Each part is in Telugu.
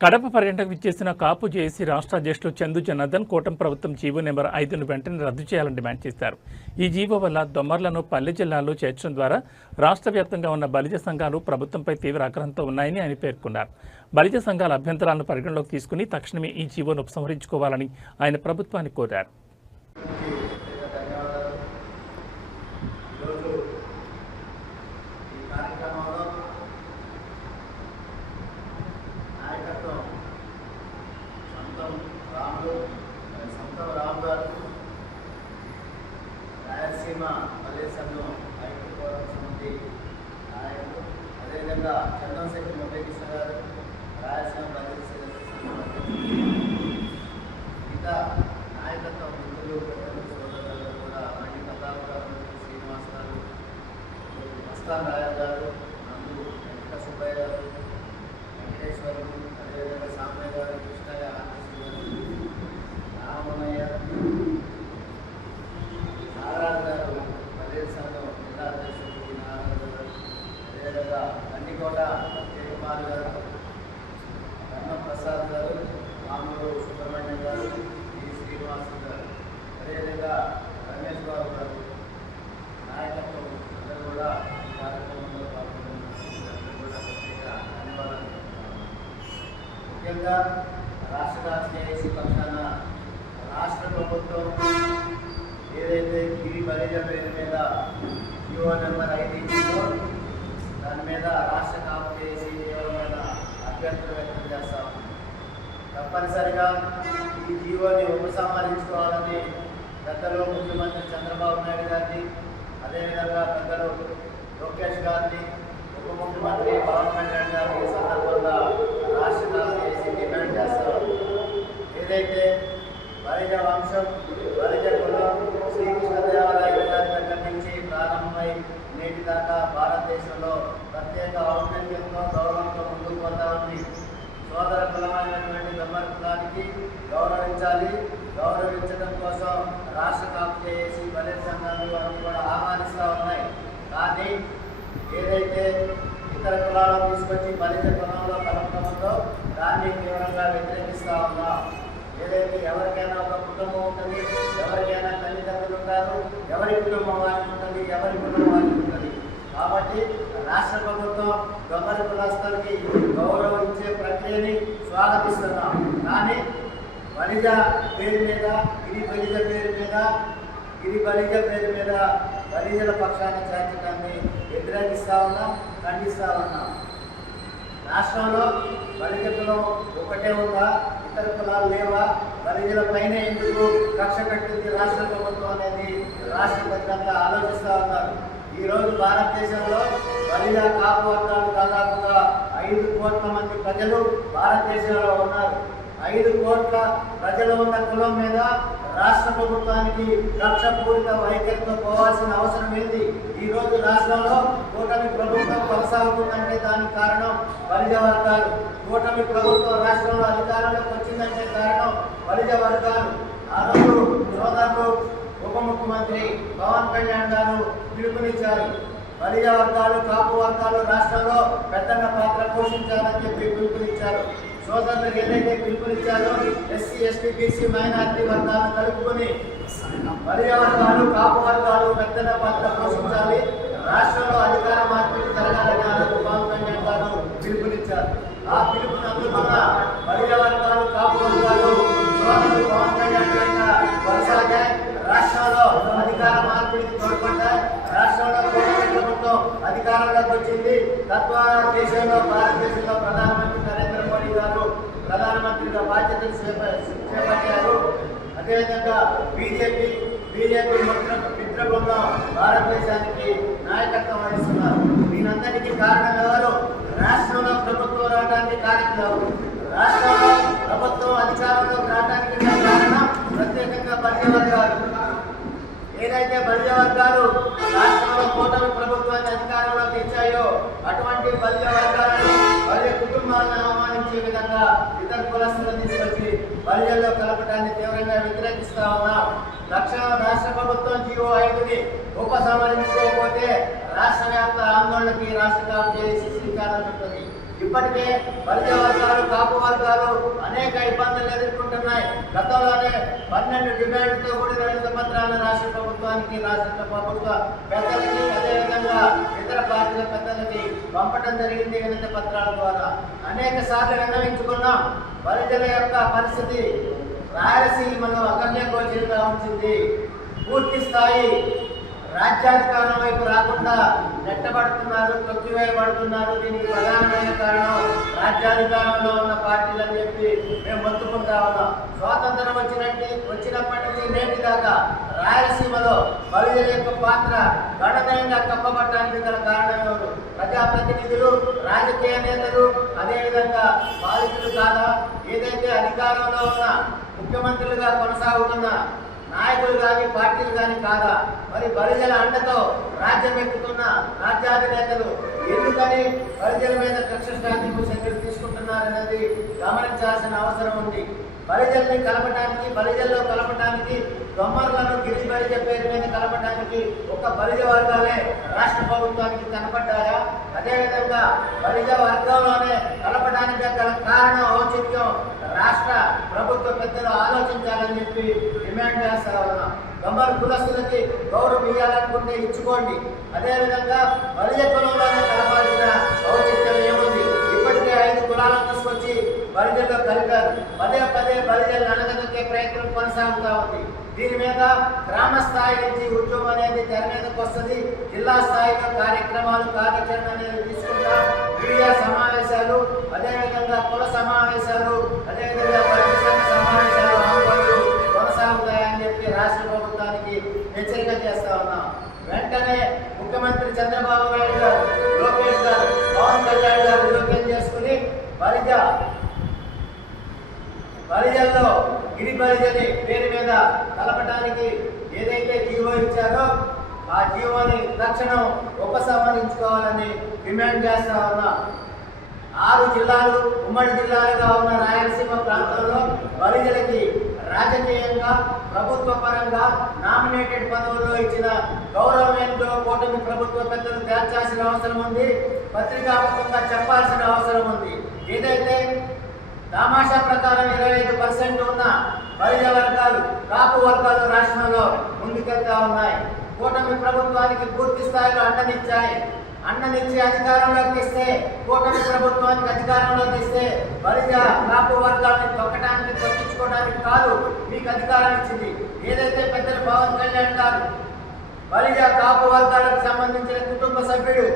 కడప పర్యటనకు విచ్చేసిన కాపు జేఏసీ రాష్ట్ర అధ్యక్షులు చందు జనార్దన్ కూటమి ప్రభుత్వం జీవో నెంబర్ ఐదును వెంటనే రద్దు చేయాలని డిమాండ్ చేశారు. ఈ జీవో వల్ల దొమ్మర్లను పల్లె జిల్లాల్లో చేర్చడం ద్వారా రాష్ట్ర వ్యాప్తంగా ఉన్న బలిజ సంఘాలు ప్రభుత్వంపై తీవ్ర ఆగ్రహంతో ఉన్నాయని ఆయన పేర్కొన్నారు. బలిజ సంఘాల అభ్యంతరాలను పరిగణలోకి తీసుకుని తక్షణమే ఈ జీవోను ఉపసంహరించుకోవాలని ఆయన ప్రభుత్వాన్ని కోరారు ఈరోజు ఈ కార్యక్రమంలో నాయకత్వం సంతం రాములు సంతం రాము గారు రాయలసీమ పల్లె సంఘం ఐక్య పోరాట సమితి నాయకులు అదేవిధంగా చంద్రశేఖర్ మురళీకృష్ణ గారు రాయలసీమ పల్లె సంఘం అధ్యక్షులు మిత్రులు పెద్దలు సోదరులు కూడా మణి కథాపురం శ్రీనివాస్ గారు వస్తాను రాయల్ గారు నందు వెంకట సుబ్బయ్య గారు వెంకటేశ్వరులు అదేవిధంగా సామయ్య గారు కృష్ణయ్య ఆంధ్రశ్రీ గారు రామయ్య నాగరాజు గారు పదే సంఘం జిల్లా అధ్యక్షుడు టి. నాగరాజు గారు అదేవిధంగా గండికోట జయకుమార్ గారు రమణ ప్రసాద్ గారు మామూలు సుబ్రహ్మణ్యం గారు డి శ్రీనివాస్ గారు అదేవిధంగా రమేష్ బాబు గారు నాయకత్వం అందరూ కూడా ఈ కార్యక్రమంలో కూడా ప్రత్యేక ధన్యవాదాలు ముఖ్యంగా రాష్ట్ర రాజకీయ పక్షాన రాష్ట్ర ప్రభుత్వం ఏదైతే గిరి బలిజ పేరు మీద జియో నెంబర్ ఐదు ఇచ్చిందో దాని మీద రాష్ట్ర కాపు తీవ్రమైన అభ్యర్థులు వ్యక్తం చేస్తాం తప్పనిసరిగా ఈ జీవోని ఉపసంహరించుకోవాలని పెద్దలు ముఖ్యమంత్రి చంద్రబాబు నాయుడు గారిని అదేవిధంగా పెద్దలు లోకేష్ గారిని ఉప ముఖ్యమంత్రి పవన్ కళ్యాణ్ గారిని ఈ సందర్భంగా రాష్ట్ర కాపు చేసి డిమాండ్ చేస్తారు. ఏదైతే వైద్య వంశం బలిజ కులం శ్రీకృష్ణదేవరాయల గారి దగ్గర నుంచి ప్రారంభమై నేటి దాకా భారతదేశంలో ప్రత్యేక ఔన్నత్యంతో గౌరవంతో ముందుకు పోతా ఉంది సోదర కులమైనటువంటి బ్రహ్మ కులానికి గౌరవించాలి గౌరవించడం కోసం రాష్ట్ర కాపు చేసి బలి సంఘాలు అన్ని కూడా ఆహ్వానిస్తూ ఉన్నాయి కానీ ఏదైతే ఇతర కులాలను తీసుకొచ్చి బలిత కులంలో కలపడంతో దాన్ని తీవ్రంగా వ్యతిరేకిస్తూ ఉన్నాం ఏదైతే ఎవరికైనా ఒక కుటుంబం ఉంటుంది ఎవరికైనా తల్లిదండ్రులు ఉంటారు ఎవరి కుటుంబం వారికి ఉంటుంది ఎవరి కుటుంబం వారికి ఉంటుంది కాబట్టి రాష్ట్ర ప్రభుత్వం దొంగల కులస్తులకి గౌరవం ఇచ్చే ప్రక్రియని స్వాగతిస్తున్నాం. కానీ బలిజ పేరు మీద గిరి బలిజ పేరు మీద గిరి బలిజ పేరు మీద బలిజల పక్షాన చేర్చడాన్ని వ్యతిరేకిస్తా ఉన్నాం ఖండిస్తా ఉన్నాం. రాష్ట్రంలో బలిజ కులం ఒకటే ఉందా? ఇతర కులాలు లేవా? బలిజల పైన ఎందుకు కక్ష పెట్టింది రాష్ట్ర ప్రభుత్వం అనేది రాష్ట్ర ప్రజలంతా ఆలోచిస్తూ ఉన్నారు. ఈరోజు భారతదేశంలో బలిజ కాపు వర్గాలు దాదాపుగా ఐదు కోట్ల మంది ప్రజలు భారతదేశంలో ఉన్నారు. ఐదు కోట్ల ప్రజలు ఉన్న కులం మీద రాష్ట్ర ప్రభుత్వానికి కక్షపూరిత వైఖరితో పోవాల్సిన అవసరం ఏంది? ఈ రోజు రాష్ట్రంలో కూటమి ప్రభుత్వం కొనసాగుతుందంటే దానికి కారణం బలిజ వర్గాలు కూటమి ప్రభుత్వం రాష్ట్రంలో అధికారంలోకి వచ్చిందంటే కారణం బలిజ వర్గాలు ఆ రోజు సోదరులు ఉప ముఖ్యమంత్రి పవన్ కళ్యాణ్ గారు పిలుపునిచ్చారు. బలిజ వర్గాలు కాపు వర్గాలు రాష్ట్రంలో పెద్దన్న పాత్ర పోషించాలని చెప్పి పిలుపునిచ్చారు. సోదరులకు ఏదైతే పిలుపునిచ్చారో ఎస్సీ ఎస్టీ బీసీ మైనార్టీ వర్గాలను కలుపుకొని పర్యావరణాలు కాపు వర్గాలు పెద్దన్న పాత్ర పోషించాలి. రాష్ట్రంలో అధికార మార్పిడి జరగాలని ఆ పవన్ కళ్యాణ్ గారు పిలుపునిచ్చారు. ఆ పిలుపుని అందుకున్న పర్యావరణాలు కాపు వర్గాలు సోదరులు పవన్ కళ్యాణ్ వెంట కొనసాగాయి. రాష్ట్రంలో అధికార మార్పిడికి తోడ్పడ్డాయి. రాష్ట్రంలో కూటమి ప్రభుత్వం అధికారంలోకి వచ్చింది. తద్వారా దేశంలో భారతదేశంలో ప్రధాన నరేంద్ర మోడీ గారు ప్రధానమంత్రిగా బాధ్యతలు చేప- చేపట్టారు. అదేవిధంగా బీజేపీ బీజేపీ మిత్ర భారతదేశానికి నాయకత్వం వహిస్తున్నారు. దీనందరికీ కారణం ఎవరు? రాష్ట్రంలో ప్రభుత్వం రావడానికి కారణం ఎవరు? రాష్ట్రంలో ప్రభుత్వం అధికారంలోకి రావడానికి కారణం ప్రత్యేకంగా బలిజ వర్గాలు ఏదైతే బలిజ వర్గాలు రాష్ట్రంలో కూటమి ప్రభుత్వాన్ని అధికారంలోకి ఇచ్చాయో అటువంటి బలిజ వర్గాలను బలిజ కుటుంబాలను విధంగా ఇతర కులస్తులు తీసుకొచ్చి బలిజల్లో కలపడాన్ని తీవ్రంగా వ్యతిరేకిస్తా ఉన్నాం. లక్షణ రాష్ట్ర ప్రభుత్వం జీవో ఐదుని ఉపసంహరించుకోకపోతే రాష్ట్ర వ్యాప్త ఆందోళనకి రాష్ట్ర కాపు శ్రీకారం ఇప్పటికే బలిజ వర్గాలు కాపు వర్గాలు అనేక ఇబ్బందులు ఉన్నాయి. గతంలోనే పన్నెండు డిమాండ్లతో కూడిన రెండు పత్రాలను రాష్ట్ర ప్రభుత్వానికి రాష్ట్ర ప్రభుత్వ పెద్దలకి అదేవిధంగా ఇతర పార్టీల పెద్దలకి పంపడం జరిగింది వినతి పత్రాల ద్వారా. అనేక సార్లు విన్నవించుకున్నాం వరిజల యొక్క పరిస్థితి రాయలసీమలో అగమ్య గోచరంగా ఉంచింది. పూర్తి స్థాయి రాజ్యాధికారం వైపు రాకుండా నెట్టబడుతున్నారు తొక్కివేయబడుతున్నారు. దీనికి ప్రధానమైన కారణం రాజ్యాధికారంలో ఉన్న పార్టీలు అని చెప్పి మేము మొత్తుకుంటా ఉన్నాం. స్వాతంత్రం వచ్చినట్టు వచ్చినప్పటి నుంచి నేటి దాకా రాయలసీమలో బలిజల యొక్క పాత్ర గణనీయంగా కప్పబట్టడానికి గల కారణం ఎవరు? ప్రజాప్రతినిధులు రాజకీయ నేతలు అదేవిధంగా బాధితులు కాదా? ఏదైతే అధికారంలో ఉన్న ముఖ్యమంత్రులుగా కొనసాగుతున్న నాయకులు కానీ పార్టీలు కానీ కాదా? మరి బలిజల అండతో రాజ్యం ఎక్కుతున్న రాజ్యాధినేతలు ఎందుకని బలిజల మీద కక్ష సాధింపు చర్యలు తీసుకుంటున్నారనేది గమనించాల్సిన అవసరం ఉంది. బలిజల్ని కలపడానికి బలిజల్లో కలపడానికి దొమ్మర్లను గిరి బలిజ పేరు మీద కలపడానికి ఒక బలిజ వర్గాలే రాష్ట్ర ప్రభుత్వానికి కనపడ్డాయా? అదేవిధంగా బలిజ వర్గంలోనే కలపడానికి గల కారణం ఔచిత్యం రాష్ట్ర ప్రభుత్వ పెద్దలు ఆలోచించాలని చెప్పి డిమాండ్ చేస్తా కులస్తులకి గౌరవం ఇవ్వాలనుకుంటే ఇచ్చుకోండి. అదేవిధంగా బలిజ కులంలోనే కలపాల్సిన ఔచిత్యం ఏముంది? ఇప్పటికే ఐదు కులాలను తీసుకొచ్చి బలిజల్లో కలిపారు పదే పదే బలిజలు అనగదొక్కే ప్రయత్నం కొనసాగుతూ ఉంది. దీని మీద గ్రామ స్థాయి నుంచి ఉద్యమం అనేది తెర మీదకి వస్తుంది. జిల్లా స్థాయిలో కార్యక్రమాలు కార్యాచరణ అనేది తీసుకుంటా. మీడియా సమావేశాలు అదేవిధంగా కుల సమావేశాలు అదేవిధంగా హెచ్చరిక చేస్తా ఉన్నాం. వెంటనే ముఖ్యమంత్రి చంద్రబాబు నాయుడు గారు లోకేష్ గారు పవన్ కళ్యాణ్ గారు జోక్యం చేసుకుని బలిజ బలిజల్లో గిరి బలిజని పేరు మీద కలపడానికి ఏదైతే జీవో ఇచ్చారో ఆ జీవోని తక్షణం ఉపసంహరించుకోవాలని డిమాండ్ చేస్తా ఉన్నా. ఆరు జిల్లాలు ఉమ్మడి జిల్లాలుగా ఉన్న రాయలసీమ ప్రాంతంలో బలిజలకి రాజకీయంగా ప్రభుత్వ పరంగా నామినేటెడ్ పదవుల్లో ఇచ్చిన గౌరవమేంటో కూటమి ప్రభుత్వ పెద్దలు తేల్చాల్సిన అవసరం ఉంది. పత్రికాముఖంగా చెప్పాల్సిన అవసరం ఉంది. ఏదైతే తమాషా ప్రకారం ఇరవై ఐదు పర్సెంట్ ఉన్న బలిజ వర్గాలు కాపు వర్గాలు రాష్ట్రంలో ముందుకెళ్తా ఉన్నాయి. కూటమి ప్రభుత్వానికి పూర్తి స్థాయిలో అండనిచ్చాయి. అండనిచ్చి అధికారంలోకి తెస్తే కూటమి ప్రభుత్వానికి అధికారంలోకి తెస్తే బలిజ కాపు వర్గాన్ని తొక్కడానికి తొక్కించుకోవడానికి కాదు మీకు అధికారం ఇచ్చింది. ఏదైతే పెద్దలు పవన్ కళ్యాణ్ గారు బలిజ కాపు వర్గాలకు సంబంధించిన కుటుంబ సభ్యుడు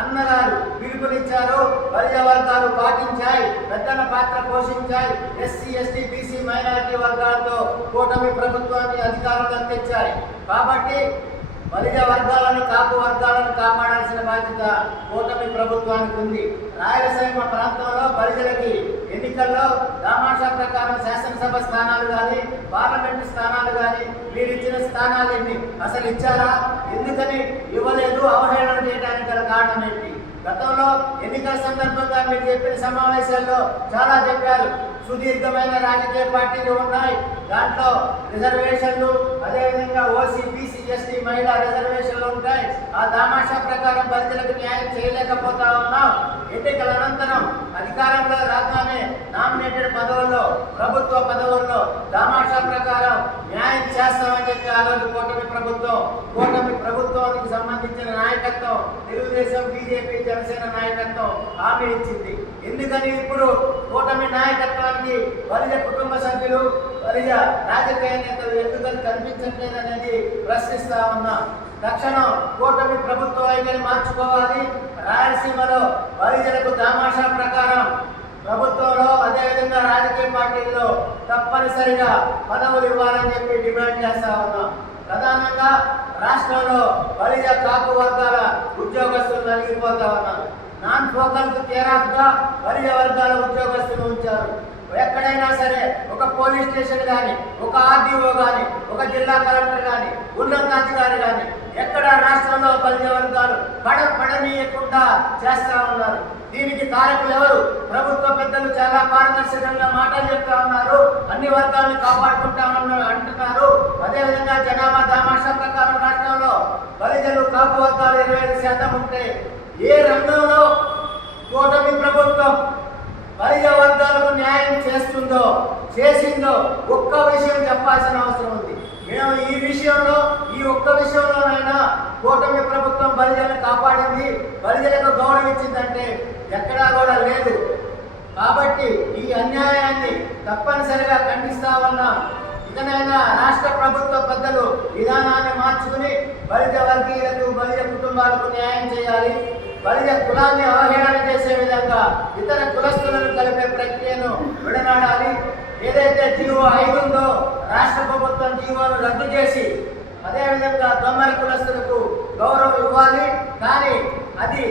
అన్నగారు పిలుపునిచ్చారు బలిజ వర్గాలు పాటించాయి పెద్దల పాత్ర పోషించాయి ఎస్సీ ఎస్టీ బీసీ మైనారిటీ వర్గాలతో కూటమి ప్రభుత్వాన్ని అధికారంలో తెచ్చాయి. కాబట్టి బలిజ వర్గాలను కాపు వర్గాలను కాపాడాల్సిన బాధ్యత కూటమి ప్రభుత్వానికి ఉంది. రాయలసీమ ప్రాంతంలో బలిజలకి ఎన్నికల్లో రామాషా ప్రకారం శాసనసభ స్థానాలు కానీ పార్లమెంటు స్థానాలు కానీ మీరు ఇచ్చిన స్థానాలు ఎన్ని? అసలు ఇచ్చారా? ఎందుకని ఇవ్వలేదు? అవహేళన చేయడానికి గల కారణం ఏంటి? గతంలో ఎన్నికల సందర్భంగా మీరు చెప్పిన సమావేశాల్లో చాలా చెప్పారు. సుదీర్ఘమైన రాజకీయ పార్టీలు ఉన్నాయి. దాంట్లో రిజర్వేషన్లు అదేవిధంగా ఓసీ బీసీ ఎస్టీ మహిళా రిజర్వేషన్లు ఉంటాయి. ఆ దామాషా ప్రకారం ప్రజలకు న్యాయం చేయలేకపోతా ఉన్నాం. ఎన్నికల అనంతరం అధికారంలో రాగానే నామినేటెడ్ పదవుల్లో ప్రభుత్వ పదవుల్లో దామాషా ప్రకారం న్యాయం చేస్తామని చెప్పి ఆ రోజు కూటమి ప్రభుత్వం కూటమి ప్రభుత్వానికి సంబంధించిన నాయకత్వం తెలుగుదేశం బీజేపీ జనసేన నాయకత్వం హామీ ఇచ్చింది. ఎందుకని ఇప్పుడు కూటమి నాయకత్వానికి బలిజ కుటుంబ లేదు. మరిగా రాజకీయ నేతలు ఎందుకని కనిపించట్లేదు అనేది ప్రశ్నిస్తా ఉన్నాం. తక్షణం కూటమి ప్రభుత్వ వైఖరి మార్చుకోవాలి. రాయలసీమలో బలిజలకు దామాషా ప్రకారం ప్రభుత్వంలో అదేవిధంగా రాజకీయ పార్టీల్లో తప్పనిసరిగా పదవులు ఇవ్వాలని చెప్పి డిమాండ్ చేస్తా ఉన్నాం. ప్రధానంగా రాష్ట్రంలో బలిజ కాపు వర్గాల ఉద్యోగస్తులు నలిగిపోతా ఉన్నారు. నాన్ ఫోకల్ కేరాఫ్గా బలిజ వర్గాల ఉద్యోగస్తులు ఉంచారు. ఎక్కడైనా సరే ఒక పోలీస్ స్టేషన్ కానీ ఒక ఆర్డీఓ కానీ ఒక జిల్లా కలెక్టర్ కానీ ఉన్నతాధికారి కానీ ఎక్కడ రాష్ట్రంలో బలిజ వర్గాలు పడ పడనీయకుండా చేస్తా ఉన్నారు. దీనికి కారకులు ఎవరు? ప్రభుత్వ పెద్దలు చాలా పారదర్శకంగా మాటలు చెప్తా ఉన్నారు. అన్ని వర్గాలను కాపాడుకుంటామన్నారు అంటున్నారు. అదేవిధంగా జనాభా దామాషా ప్రకారం రాష్ట్రంలో బలిజలు కాపు వర్గాలు ఇరవై ఐదు శాతం ఉంటే ఏ రంగంలో కూటమి ప్రభుత్వం బలిజ వర్గాలకు న్యాయం చేస్తుందో చేసిందో ఒక్క విషయం చెప్పాల్సిన అవసరం ఉంది. మేము ఈ విషయంలో ఈ ఒక్క విషయంలోనైనా కూటమి ప్రభుత్వం బలిజలను కాపాడింది బలిజలకు గౌరవించిందంటే ఎక్కడా కూడా లేదు. కాబట్టి ఈ అన్యాయాన్ని తప్పనిసరిగా ఖండిస్తా ఉన్నాం ఇకనైనా రాష్ట్ర ప్రభుత్వ పెద్దలు విధానాన్ని మార్చుకుని బలిజ వర్గీయులకు బలిజ కుటుంబాలకు న్యాయం చేయాలి. బలిజ కులాన్ని అవహేళన చేసే విధంగా ఇతర కులస్తులను కలిపే ప్రక్రియను విడనాడాలి. ఏదైతే జీవో ఐదు ఉందో రాష్ట్ర ప్రభుత్వం జీవోను రద్దు చేసి అదేవిధంగా దొమ్మల కులస్తులకు గౌరవం ఇవ్వాలి. కానీ అది